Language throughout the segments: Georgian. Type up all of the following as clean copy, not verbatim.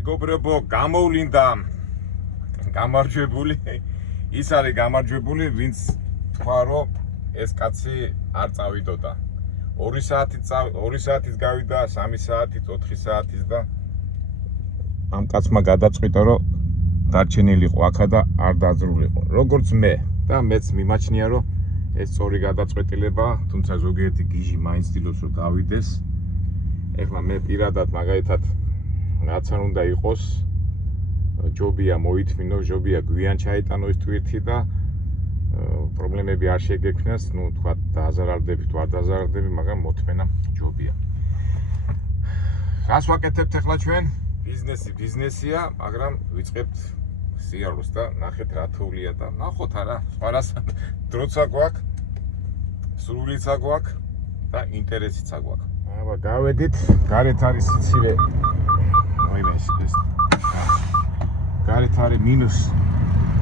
მეგობრებო, გამოვლინდა გამარჯვებული. ის არის გამარჯვებული, ვინც თქვა, რომ ეს კაცი არ წავიდოდა. 2 საათით გავიდა, 3 საათით, 4 საათით და ამ კაცმა გადაწყვიტა, რომ დარჩენილიყო აქა და არ დაძრულიყო. როგორც მე და მეც მიმაჩნია, რომ ეს სწორი გადაწყვეტილებაა, თუმცა ზოგიერთი გიჟი მაინც ცდილობს, რომ გავიდეს. ეხლა მე პირადად მაგალითად რაც არ უნდა იყოს, ჯობია მოითმინო, ჯობია გვიან ჩაიტანო ის ტვირთი და პრობლემები არ შეგექმნას, ну, თქვა დააზარალდები თუ არ დააზარალდები, მაგრამ მოთმენა ჯობია. რას ვაკეთებთ ახლა ჩვენ? ბიზნესია, მაგრამ ვიწყებთ სიარულს და ნახეთ რა თოვლია და ნახოთ არა, სხვარას დროცა გვაქვს, სრულიცა გვაქვს და ინტერესიც გვაქვს. აბა გავედით, გარეთ არის სიცივე. ვაიმე ეს გარეთ არის მინუს.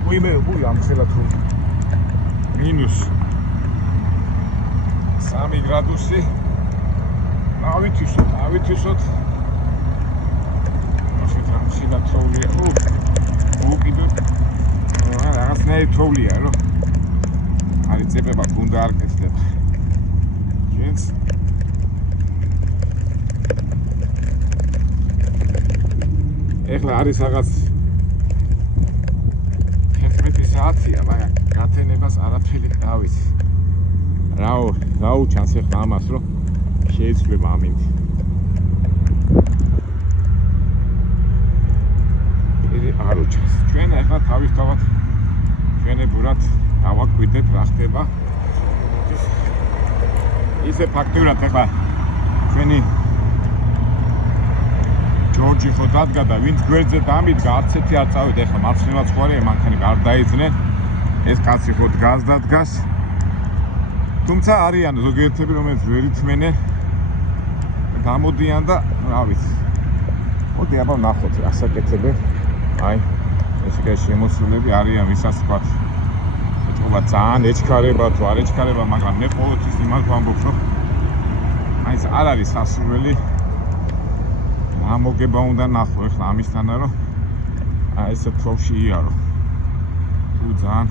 ვაიმე, ამხელა თუ მინუს 3 გრადუსი. ავითვისოთ. ამხელა თოვლია. უკიდო რაღაცნაირი თოვლია, რომ არის წეპება გუნდა არ გეცდება. ჩვენც ეხლა არის რაღაც 11 საათია, მაგრამ გათენებას არაფერი არ ვიცი. რა უჩანს ეხლა ამას, რომ შეიცვლება ამინდი. არ უჩანს. ჩვენ ეხლა თავისთავად ჩვენებურად დავაკვირდეთ რა ხდება. ისე ფაქტიურად ეხლა ჩვენი ჯორჯი ხო დადგა და ვინც გვერდზე დამიდგა, არც ერთი არ წავიდა. ეხლა მარცხნივაც ხوارია, მანქანი გარდაიძნენ. ეს კაცი ხო დგას და დგას. თუმცა არიან ზოგიერთები, რომელიც ვერ ითმენენ, გამოდიან და რა ვიცი. მოდი აბა ნახოთ რა საკეთებენ. აი, ეს შემოსულები არიან, ვისაც თქვა. ეთქობა ძალიან ეჩქარება თუ არ ეჩქარება, მაგრამ მე ყოველთვის იმას ვამბობ, რომ აი ეს არ არის სასურველი. ამოგება უნდა ნახო ეხლა ამისთანა, რომ აი ესე ფლოვში იარო. თუ ძალიან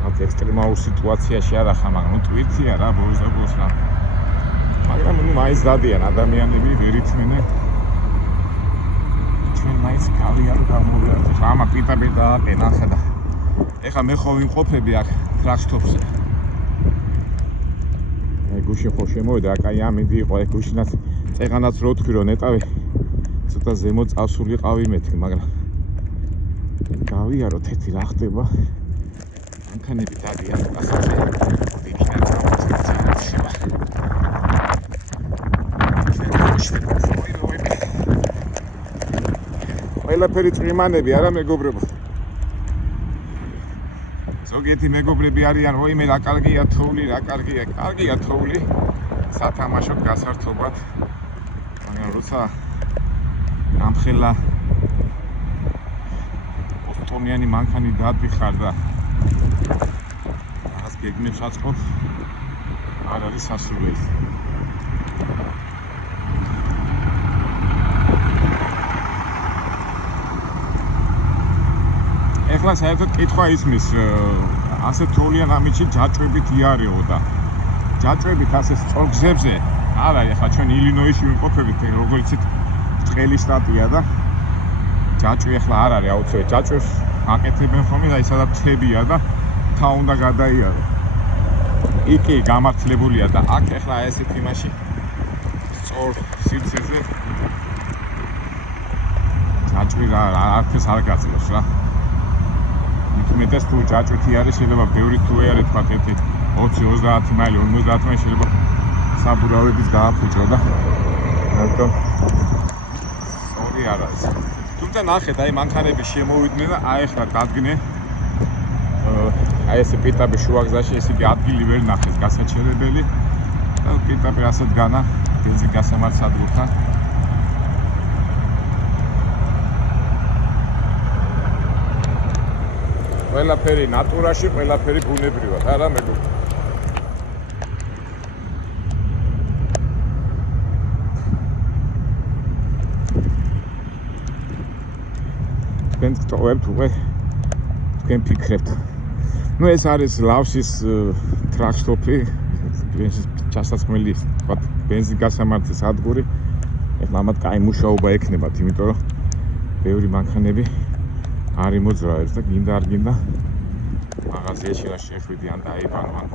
რაღაც ექსტრემალურ სიტუაციაში არ ახლა, მაგრამ ტვირთია რა, ბოლოს და ბოლოს რა. მაგრამ ნუ მაინც დადიან ადამიანები, ვერ ითმენენ. ჩვენ მაინც გავიარო გამოვიარეთ. ამა პიტა აყენა ხედა. ეხლა მე ხო ვიმყოფები აქ ტრაქსტოპზე. გუში ხო შემოვიდა, აკაი ამინდი იყო, გუშინაც წეღანაც რო თქვი რომ ნეტავი ცოტა ზემო წავსულიყავი მეთქი, მაგრამ გავიაროთ ეთი რა ხდება. მანქანები დადიან გასაზე. იქიდან წავშება. ყველაფერი წვიმანები არა მეგობრებო. ზოგიერთი მეგობრები არიან, როიმე რა კარგია თოვლი, რა კარგია, კარგია თოვლი, სათამაშოდ გასართობად. მაგრამ როცა ამხელა ოსტონიანი მანქანი დადიხარ და რაღაც გეგმებს აწყობ, არ არის სასურველი. ეხლა საერთოდ კითხვა ისმის, ასე თოვლიან ამიჩი ჯაჭვებით იარეო და ჯაჭვებით ასე სწორგზებზე არა, ეხლა ჩვენ ილინოისში ვიმყოფებით, როგორც იცით, ბრწყელი შტატია და ჯაჭვი ეხლა არ არის აუცილებლად. ჯაჭვებს აკეთებენ ხოლმე და სადაც მთებია და თა უნდა გადაიარო. იქი გამართლებულია და აქ ეხლა ესეთ იმაში სწორ სივრცეზე ჯაჭვი არც არ გაწევს რა. მეტეს თუ ჯაჭვითი არის, შეიძლება ბევრი თუე არის, თქვა 20-30 მაილი, 50 მაილი შეიძლება საბურავების გააფუჭო და რატომ სწორი არ არის. თუმცა ნახეთ, აი მანქანები შემოვიდნენ და აი ახლა დადგნენ. აი ესე პიტაპი შუაგზაში, ესე იგი ადგილი ვერ ნახეს გასაჩერებელი და პიტაპი ასე დგანა ბენზინ გასამართ სადგურთან. ყველაფერი ნატურაში, ყველაფერი ბუნებრივად, არა მეგობრებო. თქვენ გტოვებთ უკვე თქვენ ფიქრებთ. ნუ ეს არის ლავშის ტრაქსტოპი, ბენზინის ჩასასხმელი, თქვა ბენზინის გასამართის სადგური. ეხლა ამათ კაი მუშაობა ექნებათ, იმიტომ რომ ბევრი მანქანები არ იმოძრავებს და გინდა არ გინდა მაღაზიაში რა შეხვიდი ან დაიბანო ან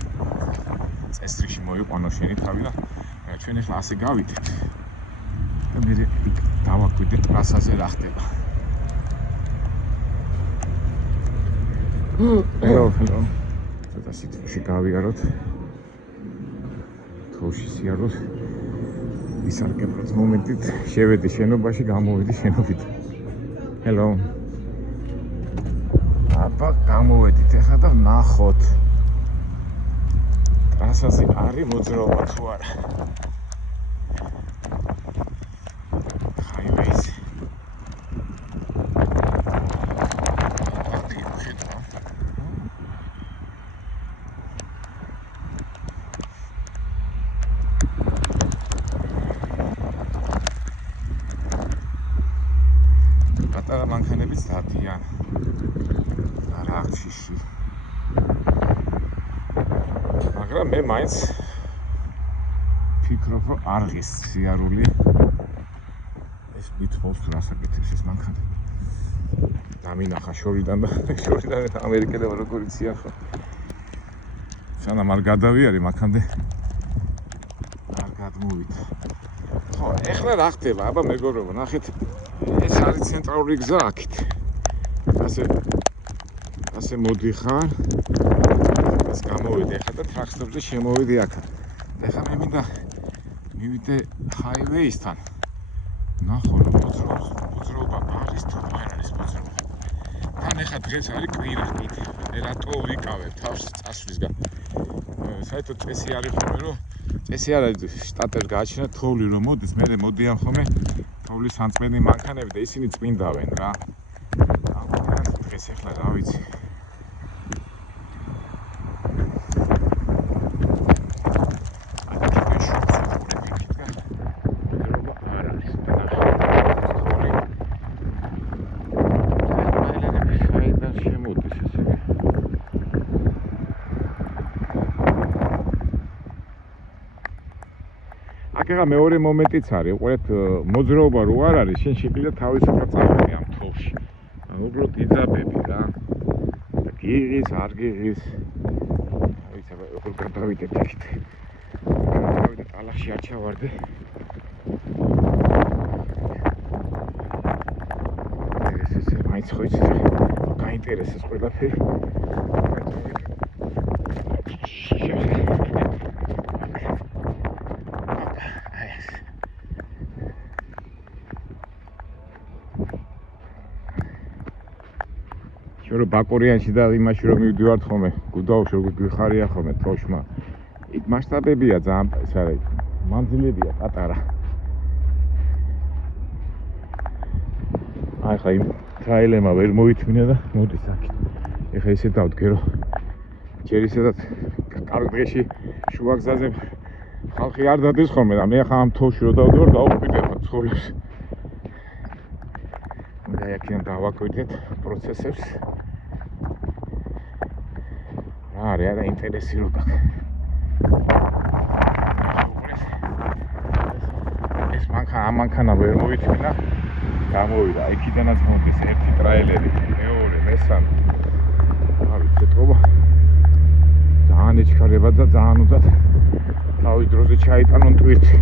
წესრიგში მოიყვანო შენი თავი და ჩვენ ეხლა ასე გავიდეთ და მე დავაკვირდით ტრასაზე რა ხდება. Hello. ცოტა სიტყვაში გავიაროთ. თოვში სიაროს ისარგებლოთ მომენტით, შევედი შენობაში, გამოვედი შენობიდან. Hello. აბა გამოვედით ეხლა და ნახოთ. ტრასაზე არის მოძრაობა თუ არა. Highways. პატარა მანქანებიც დადიან. არა აღშიში. მაგრამ მე მაინც ფიქრობ, რომ არ ღირს სიარული. ეს მithოს რასაკეთებს ეს მანქანა. დამინახა შორიდან და ამერიკელებმა როგორ იციან ხო. სანამ არ გადავიარე მანქანამდე არ გადმოვიდა. ხო, ეხლა რა ხდება? აბა მეგობრებო, ნახეთ. ეს არის ცენტრალური გზა აქეთ. ასე მოდიხარ. ეს გამოვედი ახლა და ტრაქსტოპზე შემოვედი აქ. ეხლა მე მინდა მივიდე ჰაივეისთან. ნახო რომ მოძრაობა არის თუ არ არის მოძრაობა. თან ეხლა დღეს არის კვირა კიდე. რატო ვიკავებ თავს წასვლისგან. საერთოდ წესი არის ხოლმე რომ წესი არ არის შტატებს გააჩნია თოვლი რომ მოდის, მე მოდიან ხოლმე თოვლის სანწმენი მანქანები და ისინი წმინდავენ რა. ამიტომ დღეს ეხლა რა ვიცი. აკერა მეორე მომენტიც არის, უყურეთ მოძრაობა რო არ არის, შენ შეგვიძლია თავისუფლად წავიდე ამ თოვში. უბრალოდ იძაბები რა. და გიღის, არ გიღის. ვიცი, როგორ გადავიდე თვით. გადავიდე ტალახში არ ჩავარდე. ეს მაინც ხო იცი, გაინტერესებს ყველაფერი. რომ ბაკურიანში და იმაში რომ მივდივართ ხოლმე, გუდაუში როგორ გიხარია ხოლმე თოშმა. იქ მასშტაბებია ძალიან, ეს არის მანძილებია პატარა. აი ხა იმ ტრაილერმა ვერ მოითმინა და მოდის აქ. ეხა ისე დავდგე რომ ჯერ ისედაც კარგ დღეში შუა გზაზე ხალხი არ დადის ხოლმე და მე ხა ამ თოვში რომ დავდივარ დავუყიდებ ცხოვრებს. და აქედან დავაკვირდეთ პროცესებს. რა არა ინტერესი რო გაქვს. ეს მანქანა ვერ მოვითმინა. გამოვიდა იქიდანაც მომდეს ერთი ტრაილერი, მეორე, მესამე. არ ვიცი ეთქობა. ძალიან ეჩქარება და ძალიან უნდა თავის დროზე ჩაიტანონ ტვირთი.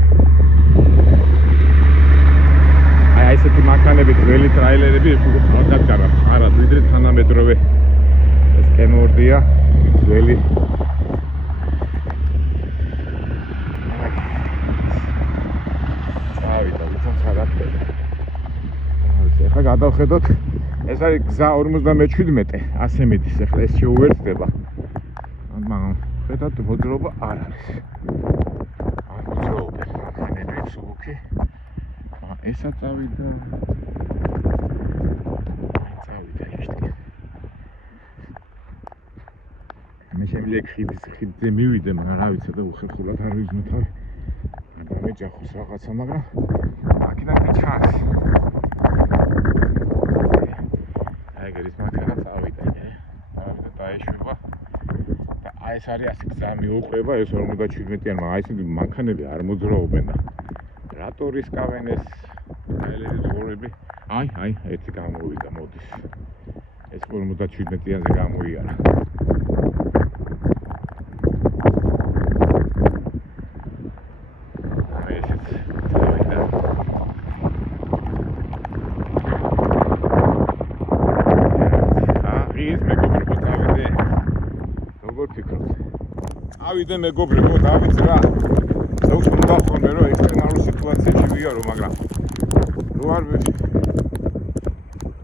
აი ესეთი მანქანები, ძველი ტრაილერები უფრო კარგია, არა ვიდრე თანამედროვე ეს კენორდია, ძველი. წავიდა, თუმცა რა ხდება. ეხლა გადავხედოთ, ეს არის გზა 57, ასე მიდის, ეხლა ეს შეუერთდება. მაგრამ ხედავთ, მოძრაობა არ არის. არ მოძრაობენ მანქანები, სულუქი. ესა წავიდა. წავიდა იშტკი. მე შემიძლია ხიდზე მივიდე, მაგრამ რა ვიცი და უხერხულად არ ვიზმე თავი. არ დამეჯახოს რაღაცა, მაგრამ აქედან კი ჩანს. ერის მანქანა წავიდა. დაეშვება. და აი ეს არის ასე გზა მიუყვება ეს 57-იან, მაგრამ აი ეს მანქანები არ მოძრაობენ და რატო რისკავენ ეს აილერი ზღურები? აი, ერთი გამოვიდა, მოდის. ეს 57-იანზე გამოიარა. ავიდე მეგობრებო, დავით რა. ზოგს უნდა ხოლმე რომ ექსტრემალურ სიტუაციაში ვიარო, მაგრამ რო არ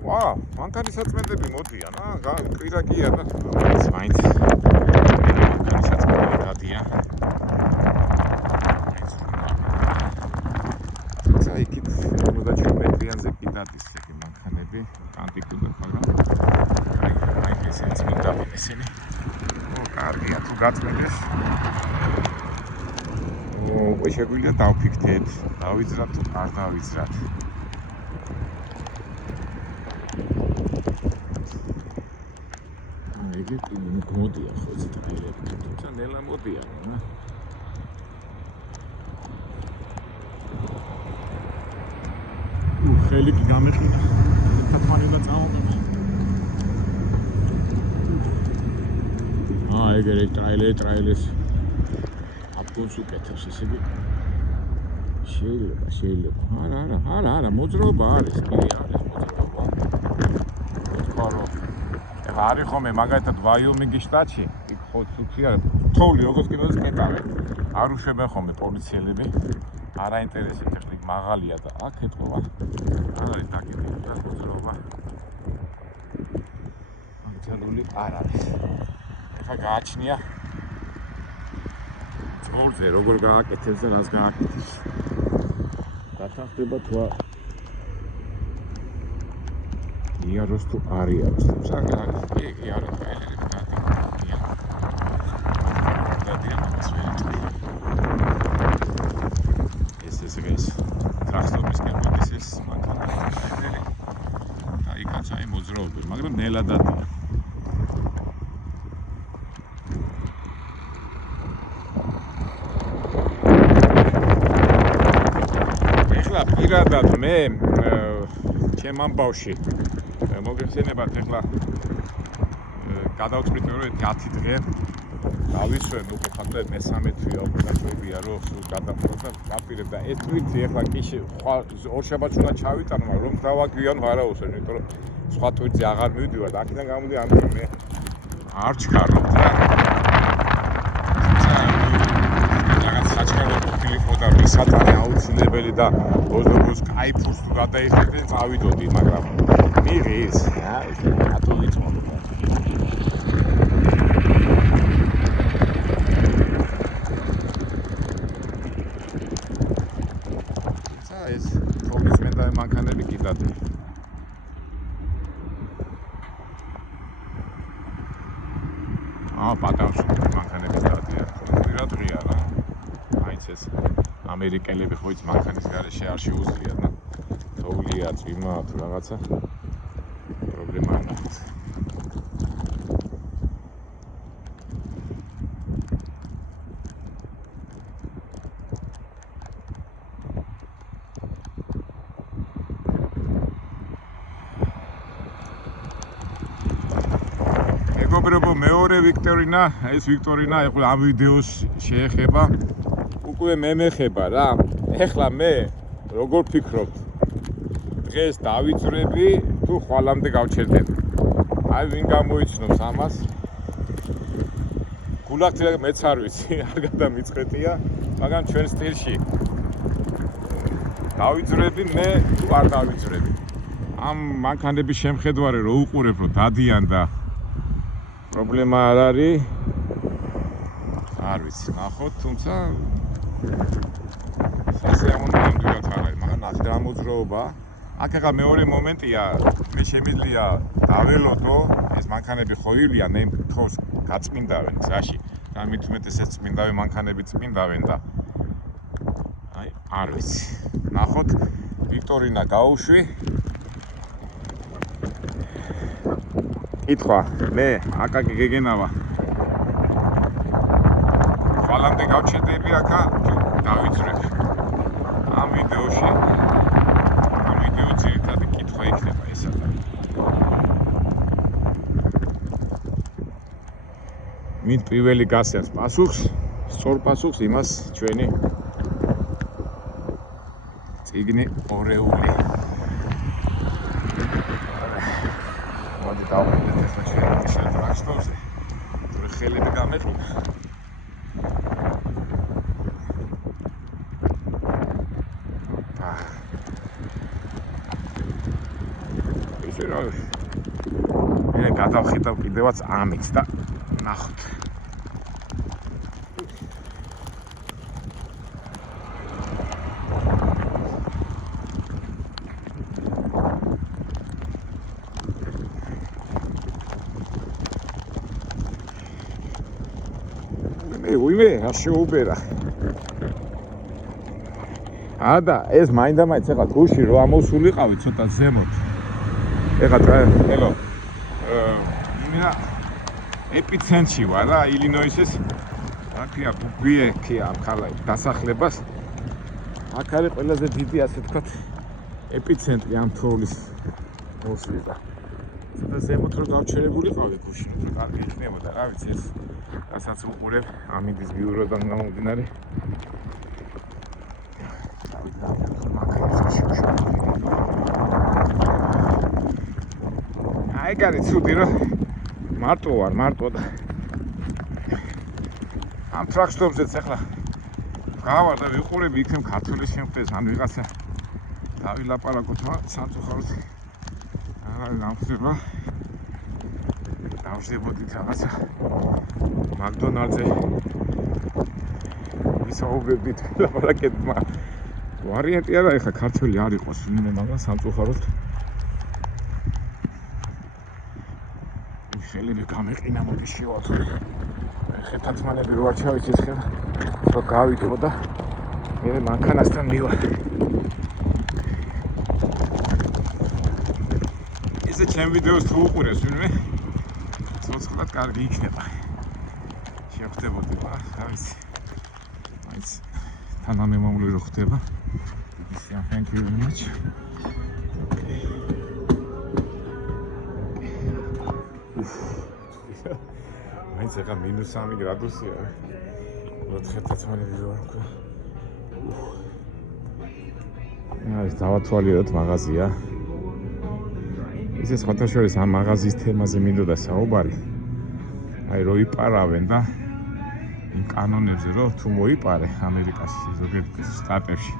ვა, მანქანის საწმენდები მოდიან, კვირაკია და მაინც მანქანის საწმენდები გადიან. თუმცა იქით 57-იანზე კიდათ ისეთი მანქანები, ანტიკურად, მაგრამ აი ესეც მინდა ისინი. კარგია, თუ გაწმენდეს. უკვე შეგვიძლია დავფიქრდეთ, დავიძრათ თუ არ დავიძრათ. იგი მოდია ხო ეს ტრეილერი, თუმცა ნელა მოდია რა. ხელი კი გამეხინა. თათმანი უნდა წავყო. ეგრე ტრეილერს აპულს უკეთებს ესე იგი შეიძლება არა მოძრაობა არის კი არის მოძრაობა თქვა რომ ეხლა არის ხომე მაგალითად ვაიომინგის შტატში იქ ხო სუქია თოვლი როგორც კიდევ წნეტავენ არ უშვებენ ხომე პოლიციელები არ აინტერესებს ეხლა იქ მაღალია და აქ ეთყობა არ არის დაკიდებული და მოძრაობა ამცადული არ არის გააჩნია ძმორძე როგორ გააკეთებს და რას გააკეთებს გასახდება თუ იაროს თუ არ იაროს თუმცა კი არა ტრეილერები დადიან ეს ტრანსპორტის კერპატის ეს მანქანა ტრეილერი და იქაც აი მოძრაობენ მაგრამ ნელა დადიან პირადად მე ჩემ ამბავში მოგეხსენებათ ეხლა გადავწყვიტე რომ 10 დღე დავისვენ უკვე ხანდე მე-13 თვეა უკვე დაშვებია რომ სულ გადავწყვეტ და ვაპირებ და ეს თვით ეხლა კი ორშაბათს უნდა ჩავიტანო მაგრამ რომ დავაგვიანო არაუსვენ იმიტომ რომ სხვა თვითზე აღარ მივდივარ და აქედან გამოდი ამიტომ მე არ ჩქარობ და და ვისატანი აუცილებელი და ბოზ кайფურს თუ გადაიხდეთ წავიდოდი მაგრამ მიღის რატო იწმობ ეს თოვლის მენდავე მანქანები კიდათ პატარს მანქანები დადიან რა დღეა რა ეს ამერიკელები ხო იც მანქანის გარეშე არ შეუძლიათ და თოვლია წვიმა თუ რაღაცა პრობლემა არ ნახეთ მეგობრებო მეორე ვიქტორინა ეს ვიქტორინა ეხლა ამ ვიდეოს შეეხება უკვე მე მეხება რა. ეხლა მე როგორ ფიქრობთ? დღეს დავიძრები თუ ხვალამდე გავჩერდები. აი ვინ გამოიცნობს ამას? გულახდია მეც არ ვიცი, არ გადამიწყვეტია, მაგრამ ჩვენ სტილში დავიძრები მე თუ არ დავიძრები. ამ მანქანების შემხედვარე რო უყურებ რომ დადიან და პრობლემა არ არის. არ ვიცი, ნახოთ, თუმცა სასიამოვნო ნამდვილად არ არის, მაგრამ ნახე რა მოძრაობა. აქ ახლა მეორე მომენტია, მე შემიძლია დაველოდო, ეს მანქანები ხო ივლიან, მე თავს გაწმინდავენ გზაში. და მით უმეტესად წმინდავენ მანქანები წმინდავენ და აი, არ ვიცი. ნახოთ, ვიქტორინა გაუშვი. კითხვა, მე აკაკი გეგენავა. ხვალამდე გავჩერდები აქა, თუ დავიძრებ. ამ ვიდეოში ძირითადი კითხვა იქნება ესა. მით პირველი გასცემს პასუხს, სწორ პასუხს იმას ჩვენი წიგნი ორეული. მოდი დავყიდეთ ახლა ჩვენ ტრაქტორზე. თუ ხელები გამეყრუნა. ისე რა. მე გადავხიდავ კიდევაც ამით და ნახოთ. ვიმე არ შეუბერა. და ეს მაინდა-მაინც ეხლა გუში რო ამოსულიყავი ცოტა ზემოთ. ეხლა ელო იმენა ეპიცენტრში ვარ რა ილინოისის აქია ბუბიექია ამ ქალაქის დასახლებას. აქ არის ყველაზე დიდი ასე ვთქვათ ეპიცენტრი ამ თოვლის მოსვლისა. ცოტა ზემოთ რო გავჩერებულიყავი გუში უფრო კარგი იქნებოდა რა ვიცი ეს რასაც უყურებ ამინდის ბიუროდან გამომდინარე. აი გარი ცუდი რომ მარტო ვარ და ამ ტრაქტორზეც ახლა გავარ და ვიყურები იქნებ ქართულის შემთხვევას ან ვიღაცა დავილაპარაკოთ რა სამწუხაროდ არ არის გამხდება დავშდებოდით რაღაცა მაკდონალდზე ვისაუბრებდით ლაპარაკეთ ვარიანტი არა ეხლა ქართველი არ იყოს ვინმე მაგრამ სამწუხაროდ ხელები გამეყინა მოდი შევათვლი ხეთათმანები რო არ ჩავიცეს ხელ რო გავიქო და მე მანქანასთან მივა ესე ჩემ ვიდეოს თუ უყურეს ვინმე ცოცხლად კარგი იქნება შევხვდებოდი რა ვიცი მაინც თანამემამული რო ხდება thank you very much მაინც ეხა -3 გრადუსია. 4-13 ვარ უკვე. ეს დავათვალიეროთ მაღაზია. ეს სხვათაშორის ამ მაღაზიის თემაზე მინდოდა საუბარი. აი რო იპარავენ და იმ კანონებზე რო თუ მოიპარე ამერიკაში ზოგიერთ შტატებში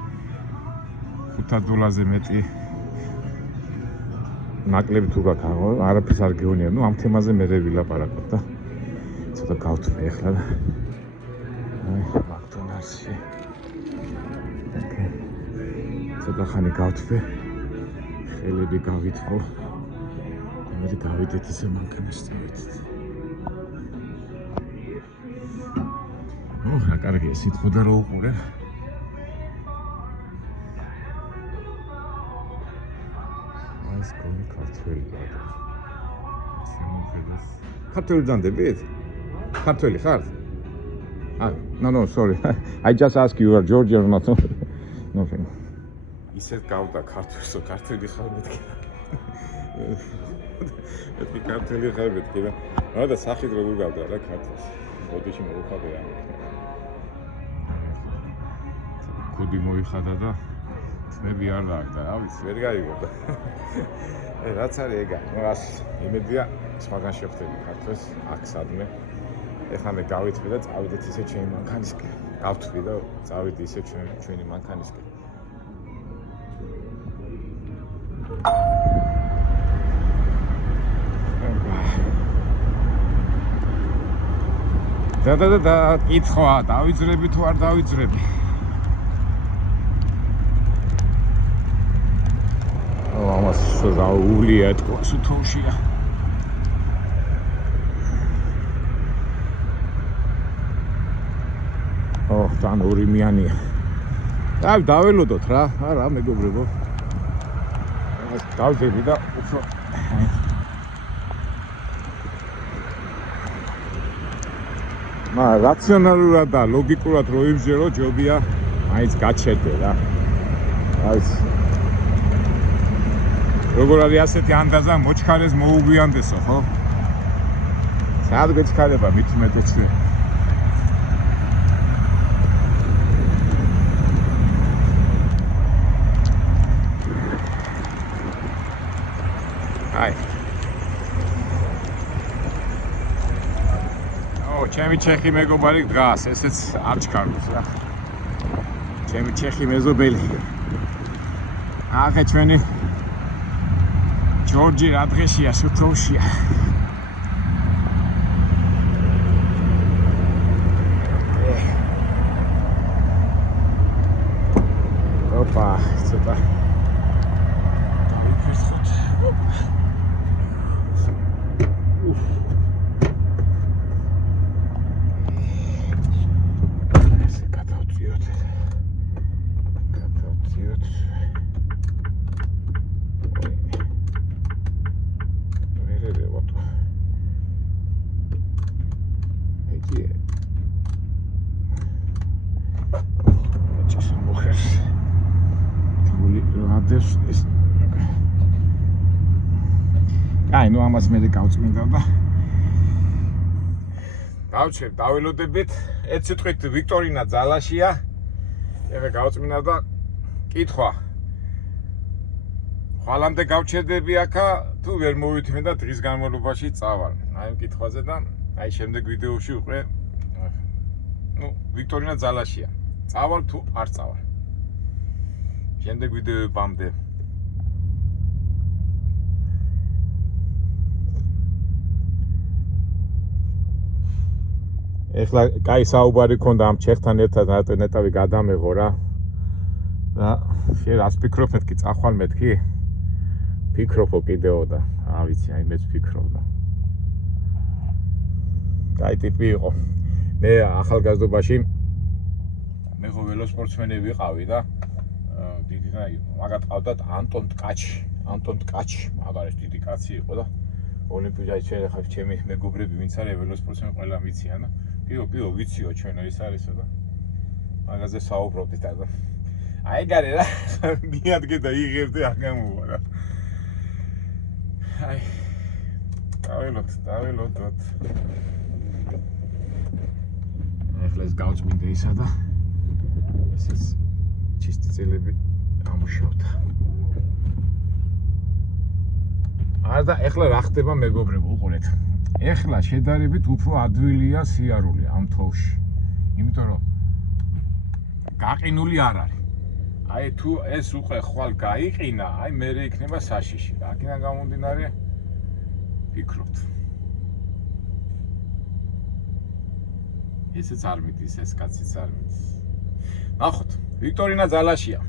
$5 მეტი ნაკლები თუ გაქაღო, არაფერს არ გეუბნია. ნუ ამ თემაზე მე ვილაპარაკობ და ცოტა გავთვლი ახლა და აი მაკდონალდსში. ცოტა ხანი გავთვლი. ხელები გავითხოვ. მე გავიდეთ ისე მანქანაში წავედით. რა კარგია სიტყვა რო უყურებ. ეს კონი ქართველია. შემოხედოს. ქართველი დანდებით? ქართველი ხარ? No, sorry. I just ask you are Georgian or not. Nothing. ისეთ გავდა ქართველსო, ქართველი ხარ მეთქი. მეთქი ქართველი ხარ მეთქი და რა და სახით როგორ გავდა რა ქართველს. ბოდიში მოუხადე ამ. კუდი მოიხადა და მე არ დაგდა, რა ვიცი, ვერ გაიგებდა. რაც არის ეგა, რას იმედია სხვაგან შევხვდები ქართველს აქ სადმე. ეხლა მე გავითვლი და წავიდეთ ისე ჩვენი მანქანისკენ. გავთვლი და წავიდი ისე ჩვენი მანქანისკენ. და კითხვა, დავიძრები თუ არ დავიძრები? ამას რაულია თქოს თოშია. თან ორი მიანია. აი დაველოდოთ რა, არა მეგობრებო. დავდები და უფრო რაციონალურად და ლოგიკურად რო იბრძერო, ჯობია მაინც გაჩერდე რა. აი როგორ არის ასეთი ანდაზა მოჩქარეს მოუგვიანდესო, ხო? სად გეჩქარება მით უმეტესზე. აი ჩემი ჩეხი მეგობარი დგას, ესეც არ ჩქარობს რა. ჩემი ჩეხი მეზობელი. ახლა ჩვენი ჯორჯი რა დღეშია, სუთოვშია. ოპა, ცოტა. დავიფესოთ. აი, ნუ ამას მე გავწმინდა და დავჩერ, დაველოდებით. ერთ სიტყვით ვიქტორინა ძალაშია. ეხლა გავწმინდა და კითხვა. ხვალამდე გავჩერდები აქა, თუ ვერ მოვითმე და დღის განმავლობაში წავალ. აი ამ კითხვაზე და აი შემდეგ ვიდეოში უკვე ნუ ვიქტორინა ძალაშია. წავალ თუ არ წავალ. შემდეგ ვიდეოებამდე ეხლა კაი საუბარი ქონდა ამ ჩეხთან ერთად ნეტავი გადამეღო რა. და შენ რას ფიქრობ მეთქი წახვალ მეთქი? ფიქრობო კიდეო და რა ვიცი, აი მეც ფიქრობდა. კაი ტიპი იყო. მე ახალგაზრდობაში მე ხო ველოსპორტსმენი ვიყავი და დიდი და მაგათ ყავდათ ანტონ ტკაჩი, მაგარი დიდი კაცი იყო და ოლიმპიადაში ჩვენ ხარ ჩემი მეგობრები ვინც არის ველოსპორტსმენი ყველა მიციან და პიო ვიციო ჩვენო ის არისო და მაგაზე საუბრობდით და აი გარე რა მიადგე და იღებდე არ გამოვა რა. აი დაველოდოთ. ეხლა ეს გავწმინდა ისა და ესეც ჩისტი წელები ამუშავდა. და ეხლა რა ხდება მეგობრებო, უყურეთ. ეხლა შედარებით უფრო ადვილია სიარული ამ თოვში. იმიტომ რომ გაყინული არ არის. აი თუ ეს უკვე ხვალ გაიყინა, აი მერე იქნება საშიში. აქედან გამომდინარე ფიქრობთ. ესეც არ მიდის, ეს კაციც არ მიდის. ნახოთ, ვიქტორინა ძალაშია.